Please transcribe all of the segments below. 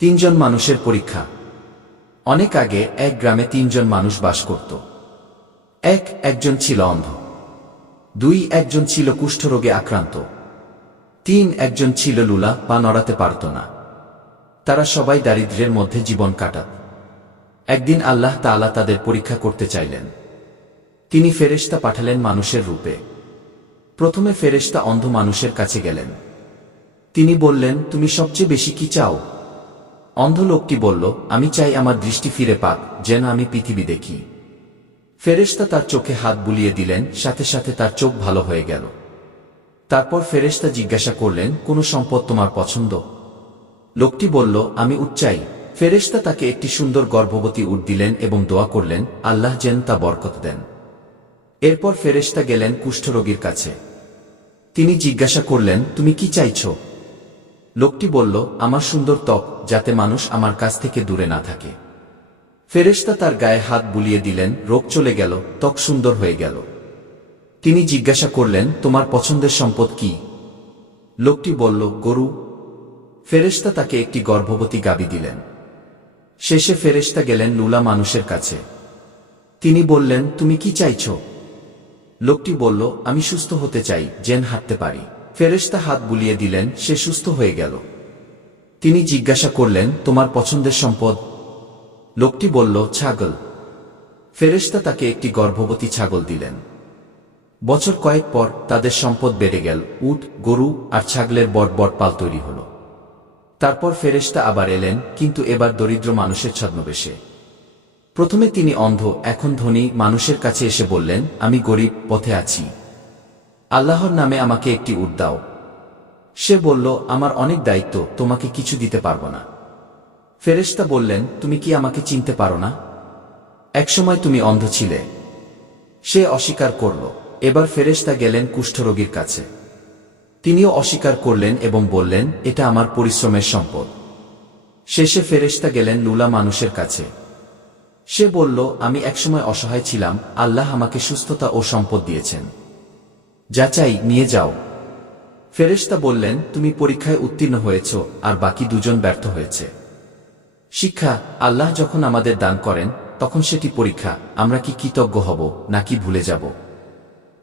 তিনজন মানুষের পরীক্ষা। অনেক আগে এক গ্রামে তিনজন মানুষ বাস করত। একজন ছিল অন্ধ, একজন ছিল কুষ্ঠরোগে আক্রান্ত, একজন ছিল লুলা, পা নড়াতে পারত না। তারা সবাই দারিদ্র্যের মধ্যে জীবন কাটাত। একদিন আল্লাহ তাআলা তাদের পরীক্ষা করতে চাইলেন। তিনি ফেরেশতা পাঠালেন মানুষের রূপে। প্রথমে ফেরেশতা অন্ধ মানুষের কাছে গেলেন। তিনি বললেন, তুমি সবচেয়ে বেশি কি চাও? অন্ধ লোকটি বলল, আমি চাই আমার দৃষ্টি ফিরে পাক, যেন আমি পৃথিবী দেখি। ফেরেশতা তার চোখে হাত বুলিয়ে দিলেন, সাথে সাথে তার চোখ ভালো হয়ে গেল। তারপর ফেরেশতা জিজ্ঞাসা করলেন, কোন সম্পদ তোমার পছন্দ? লোকটি বলল, আমি উট চাই। ফেরেশতা তাকে একটি সুন্দর গর্ভবতী উট দিলেন এবং দোয়া করলেন, আল্লাহ যেন তা বরকত দেন। এরপর ফেরেশতা গেলেন কুষ্ঠরোগীর কাছে। তিনি জিজ্ঞাসা করলেন, তুমি কি চাইছ? লোকটি বলল, আমার সুন্দর ত্বক, যাতে মানুষ আমার কাছ থেকে দূরে না থাকে। ফেরেশতা তার গায়ে হাত বুলিয়ে দিলেন, রোগ চলে গেল, ত্বক সুন্দর হয়ে গেল। তিনি জিজ্ঞাসা করলেন, তোমার পছন্দের সম্পদ কি? লোকটি বলল, গরু। ফেরেশতা তাকে একটি গর্ভবতী গাভী দিলেন। শেষে ফেরেশতা গেলেন লুলা মানুষের কাছে। তিনি বললেন, তুমি কি চাইছ? লোকটি বলল, আমি সুস্থ হতে চাই, যেন হাঁটতে পারি। ফেরেশতা হাত বুলিয়ে দিলেন, সে সুস্থ হয়ে গেল। তিনি জিজ্ঞাসা করলেন, তোমার পছন্দের সম্পদ? লোকটি বলল, ছাগল। ফেরেশতা তাকে একটি গর্ভবতী ছাগল দিলেন। বছর কয়েক পর তাদের সম্পদ বেড়ে গেল, উট, গরু আর ছাগলের বড় বড় পাল তৈরি হল। তারপর ফেরেশতা আবার এলেন, কিন্তু এবার দরিদ্র মানুষের ছদ্মবেশে। প্রথমে তিনি অন্ধ, এখন ধনী মানুষের কাছে এসে বললেন, আমি গরিব, পথে আছি, আল্লাহর নামে আমাকে একটি উট দাও। সে বলল, আমার অনেক দায়িত্ব, তোমাকে কিছু দিতে পারব না। ফেরেশতা বললেন, তুমি কি আমাকে চিনতে পারো না? একসময় তুমি অন্ধ ছিলে। সে অস্বীকার করল। এবার ফেরেশতা গেলেন কুষ্ঠরোগীর কাছে। তিনিও অস্বীকার করলেন এবং বললেন, এটা আমার পরিশ্রমের সম্পদ। শেষে ফেরেশতা গেলেন লুলা মানুষের কাছে। সে বলল, আমি একসময় অসহায় ছিলাম, আল্লাহ আমাকে সুস্থতা ও সম্পদ দিয়েছেন, যা চাই নিয়ে যাও। ফেরেশতা বললেন, তুমি পরীক্ষায় উত্তীর্ণ হয়েছ, আর বাকি দুজন ব্যর্থ হয়েছে। শিক্ষা, আল্লাহ যখন আমাদের দান করেন, তখন সেটি পরীক্ষা, আমরা কি কৃতজ্ঞ হব নাকি ভুলে যাব।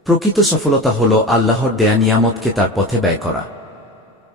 প্রকৃত সফলতা হল আল্লাহর দেয়া নিয়ামতকে তার পথে ব্যয় করা।